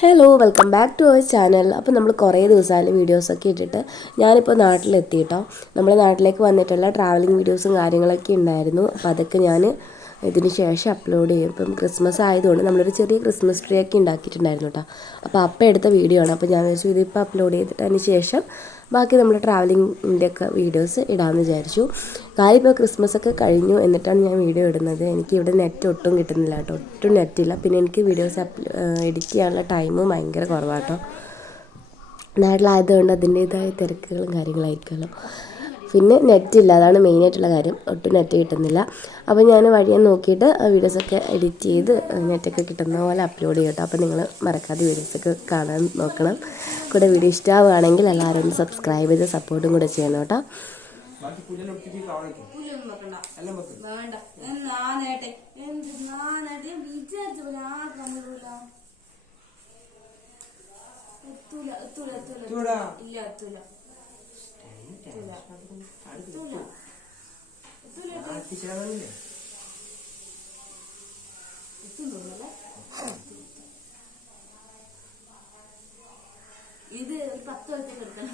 Hello welcome back to our channel. അപ്പോൾ നമ്മൾ കുറേ ദിവസമായി വീഡിയോസൊക്കെ ഇട്ടിട്ട് ഞാനിപ്പോൾ നാട്ടിലെത്തി കേട്ടോ. നമ്മുടെ നാട്ടിലേക്ക് വന്നിട്ടുള്ള ട്രാവലിംഗ് വീഡിയോസും കാര്യങ്ങളൊക്കെ ഉണ്ടായിരുന്നു. അപ്പോൾ അതൊക്കെ ഞാൻ ഇതിന് ശേഷം അപ്ലോഡ് ചെയ്യും. ഇപ്പം ക്രിസ്മസ് ആയതുകൊണ്ട് നമ്മളൊരു ചെറിയ ക്രിസ്മസ് ട്രീ ഒക്കെ ഉണ്ടാക്കിയിട്ടുണ്ടായിരുന്നു കേട്ടോ. അപ്പോൾ എടുത്ത വീഡിയോ ആണ്. അപ്പോൾ ഞാൻ വിചാരിച്ചു ഇതിപ്പോൾ അപ്ലോഡ് ചെയ്തിട്ട് അതിന് ശേഷം ബാക്കി നമ്മുടെ ട്രാവലിങ്ങിൻ്റെ ഒക്കെ വീഡിയോസ് ഇടാമെന്ന് വിചാരിച്ചു. കാര്യം ഇപ്പോൾ ക്രിസ്മസ് ഒക്കെ കഴിഞ്ഞു എന്നിട്ടാണ് ഞാൻ വീഡിയോ ഇടുന്നത്. എനിക്കിവിടെ നെറ്റ് ഒട്ടും കിട്ടുന്നില്ല കേട്ടോ, ഒട്ടും നെറ്റില്ല. പിന്നെ എനിക്ക് വീഡിയോസ് എഡിറ്റ് ചെയ്യാനുള്ള ടൈമും ഭയങ്കര കുറവാണ് കേട്ടോ. നാട്ടിലായതുകൊണ്ട് അതിൻ്റേതായ തിരക്കുകളും കാര്യങ്ങളായിരിക്കുമല്ലോ. പിന്നെ നെറ്റില്ല, അതാണ് മെയിനായിട്ടുള്ള കാര്യം. ഒട്ടും നെറ്റ് കിട്ടുന്നില്ല. അപ്പോൾ ഞാൻ വഴിയെ നോക്കിയിട്ട് വീഡിയോസൊക്കെ എഡിറ്റ് ചെയ്ത് നെറ്റൊക്കെ കിട്ടുന്ന പോലെ അപ്ലോഡ് ചെയ്യും കേട്ടോ. അപ്പോൾ നിങ്ങൾ മറക്കാതെ വീഡിയോസൊക്കെ കാണാൻ നോക്കണം. കൂടെ വീഡിയോ ഇഷ്ടമാവുകയാണെങ്കിൽ എല്ലാവരും ഒന്ന് സബ്സ്ക്രൈബ് ചെയ്ത് സപ്പോർട്ടും കൂടെ ചെയ്യണം കേട്ടോ. ഇത് 10 വർഷത്തേക്ക് എടുക്കണം.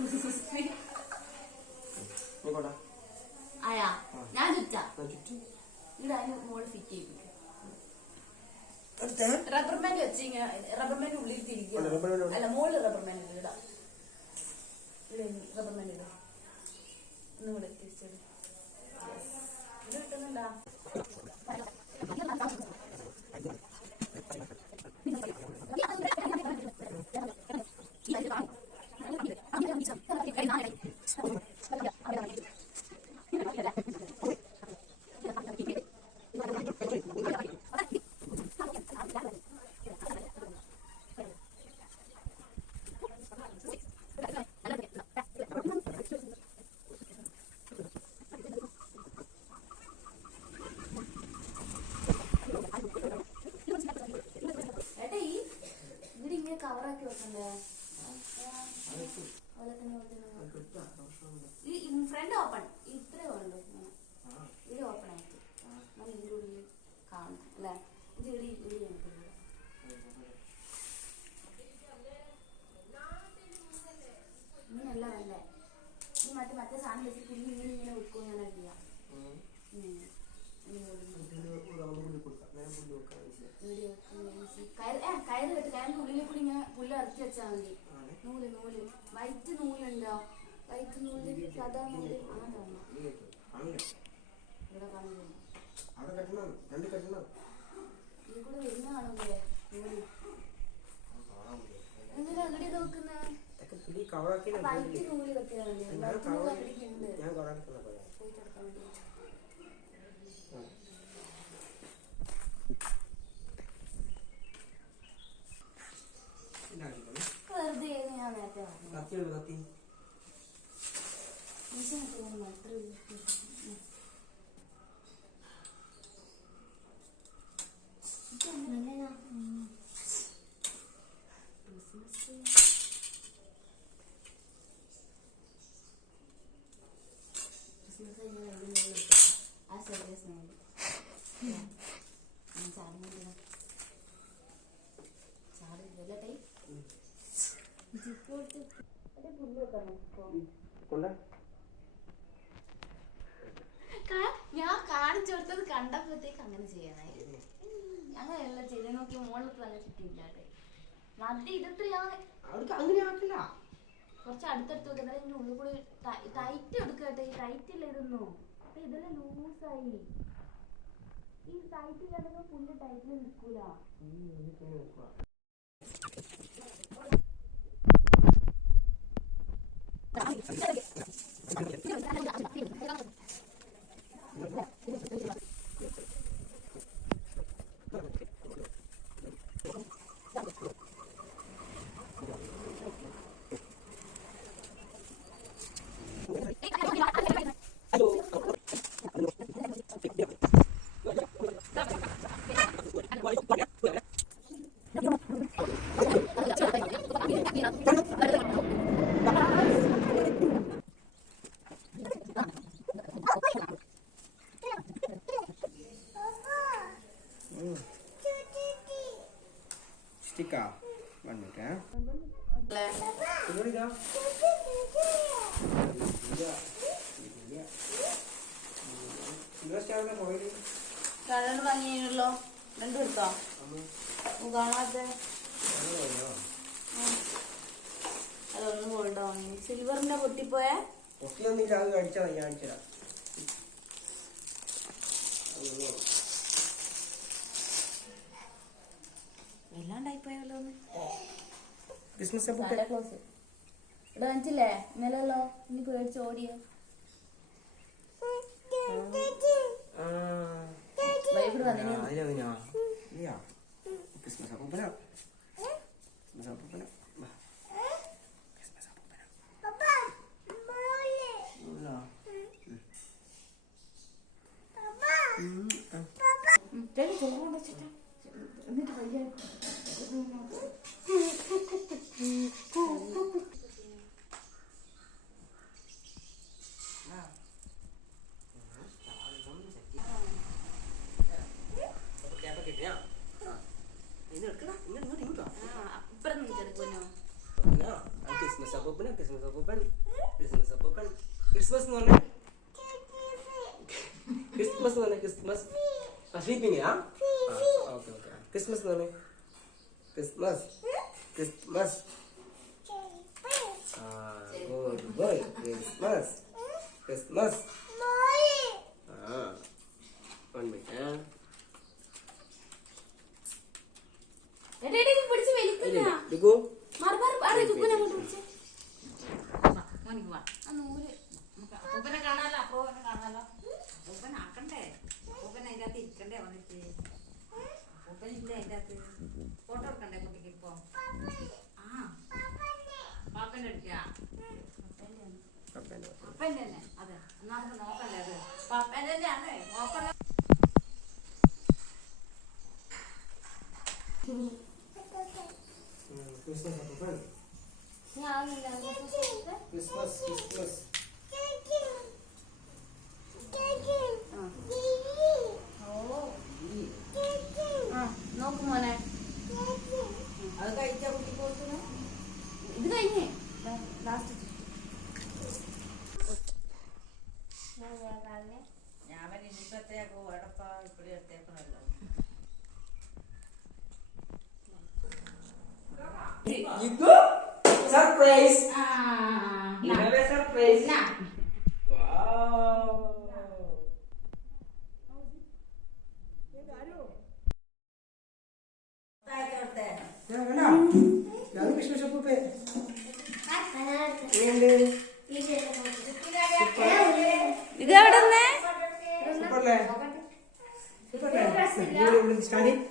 ആയാ ഞാൻ ചുറ്റാ ഇവിടെ അതിന് മോള് ഫിറ്റ് ചെയ്യിപ്പിക്കും. റബ്ബർ ബാൻഡ് വെച്ച് ഇങ്ങനെ റബ്ബർ ബാൻഡ് ഉള്ളിൽ തിരിക്കുക. അല്ല മോള് റബ്ബർ ബാൻഡ് ഇടാം. ഇവിടെ റബ്ബർ ബാൻഡ് ഇടാം. ഒന്നും കൂടെ തിരിച്ചത് ഇത് കിട്ടുന്നുണ്ടാ. കവറാക്കി വെക്കണ്ടേ? ഈ ഫ്രണ്ട് ഓപ്പൺ ഇത്രേ വേണ്ടു. ഇത് ഓപ്പൺ ആയിട്ട് നമ്മൾ ഇതിൻ്റെ ഉള്ളിൽ കാണും അല്ലേ? ഇത് ഇങ്ങനെയല്ല വേണ്ടേ? ഈ മറ്റേ സാധനം വെച്ച് പുല്ല് ഇങ്ങനെ വെക്കും. ഞാൻ അറിയാം കയറ് കെട്ട് കയറിന്റെ ഉള്ളിൽ കൂടി ഇങ്ങനെ പുല്ല് ഇറക്കി വെച്ചാൽ മതി. നൂല് വൈറ്റ് നൂലുണ്ടോ? വൈറ്റ് നൂല് സാധാ നൂല് ഇവിടെ കാണുന്നില്ല. ഈ കൂടെ വരുന്ന കാണൂലേ നൂല്? എന്തിനാ എവിടെ നോക്കുന്നത്? വൈറ്റ് നൂല് കെട്ടിയാണല്ലേ? വൈറ്റ് നൂല് അവിടേക്കുണ്ട്. പോയിട്ടെടുക്കാൻ വേണ്ടി വെറുതെ ഞാൻ നേരത്തെ ഞാൻ കാണിച്ചു കൊടുത്തത് കണ്ടപ്പോഴത്തേക്ക് അങ്ങനെ ചെയ്യാനായിരുന്നു. അങ്ങനെയല്ല ചെയ്ത് നോക്കി മോളിൽ തന്നെ ചുറ്റിയില്ലാട്ടെ മതി. ഇതെത്രയാ കുറച്ച് അടുത്തടുത്ത് വെക്കുന്നത്. ഇതിന്റെ ഉള്ളിൽ കൂടി ടൈറ്റ് എടുക്കട്ടെ. ഈ ടൈറ്റ് ഇല്ല ഇതൊന്നും. ഇതെല്ലാം ലൂസായി. ഈ ടൈറ്റ് ഇല്ലാതെ പുല്ല് ടൈറ്റിൽ നിൽക്കൂല. 1 minute. കടന്ന് ഭംഗിയാണല്ലോ. രണ്ടും എടുത്തോ? കാണാത്ത അതൊന്നും ഗോൾഡ് വാങ്ങി. സിൽവറിന്റെ പൊട്ടിപ്പോയാ പൊട്ടിയൊന്നുമില്ല, അത് കാണിച്ചാൽ മതി, കാണിച്ചതാ. എല്ലാണ്ടായിപ്പോയല്ലോ. ക്രിസ്മസ് ക്ലോസ് ഇവിടെ കാണിച്ചില്ലേ ഇന്നലല്ലോ. ഇനി പേടിച്ച് ഓടിയ വൈകിട്ട് വന്നിന്. ക്രിസ്മസ് അപ്പൂപ്പന, ക്രിസ്മസ് അപ്പൂപ്പന, ക്രിസ്മസ് അപ്പൂപ്പന. എന്നിട്ട് വയ്യ ക്രിസ്മസ് അപ്പൂപ്പന, ക്രിസ്മസ് അപ്പൂപ്പൻ, ക്രിസ്മസ് അപ്പൂപ്പൻ. ക്രിസ്മസ് എന്ന് പറഞ്ഞാൽ ക്രിസ്മസ് എന്ന് പറഞ്ഞാൽ Christmas sleeping. Okay okay. Christmas എന്ന് പറഞ്ഞാൽ Christmas, Christmas. Good boy. Christmas, Christmas. 1 minute. പിടിച്ച് വലിക്കുന്ന ലുഗു അപ്പൂപ്പനെ കാണാലോ. അപ്പൂപ്പനെ കാണാലോ. അപ്പൂപ്പൻ ആക്കണ്ടേ? അപ്പൂപ്പൻ അതിൻ്റെ അകത്ത് ഇരിക്കണ്ടേ? വന്നിട്ട് അപ്പൂപ്പൻ ഇല്ല അതിൻ്റെ അകത്ത്. ഫോട്ടോ എടുക്കണ്ടേ കുട്ടിക്ക് ഇപ്പൊ? ആ പാപ്പൻ്റെ എടുക്കുക. പാപ്പൻ തന്നെ. അതെ, എന്നാ നമുക്ക് നോക്കണ്ടേ? അത് പാപ്പൻ തന്നെയാണ്. നോക്കണ്ട. ക്രിസ്മസ് അപ്പൂപ്പൻ. ഞാനില്ല ക്രിസ്മസ്, ക്രിസ്മസ്. നോക്ക് മോനെ. അത് കഴിച്ചാ കുട്ടി കൊടുക്കുന്നു. ഇത് കഴിഞ്ഞേ ലാസ്റ്റ് ഞാൻ ഇനിയിപ്പത്തേക്ക് എടപ്പ ഇപ്പടി എടുത്തേക്കണല്ലോ. Surprise! You have a surprise. Wow! Christmas അപ്പൂപ്പൻ. ഇത് എവിടെ സൂപ്പർല്ലേ? സൂപ്പർല്ലേ? സ്റ്റാൻഡിങ്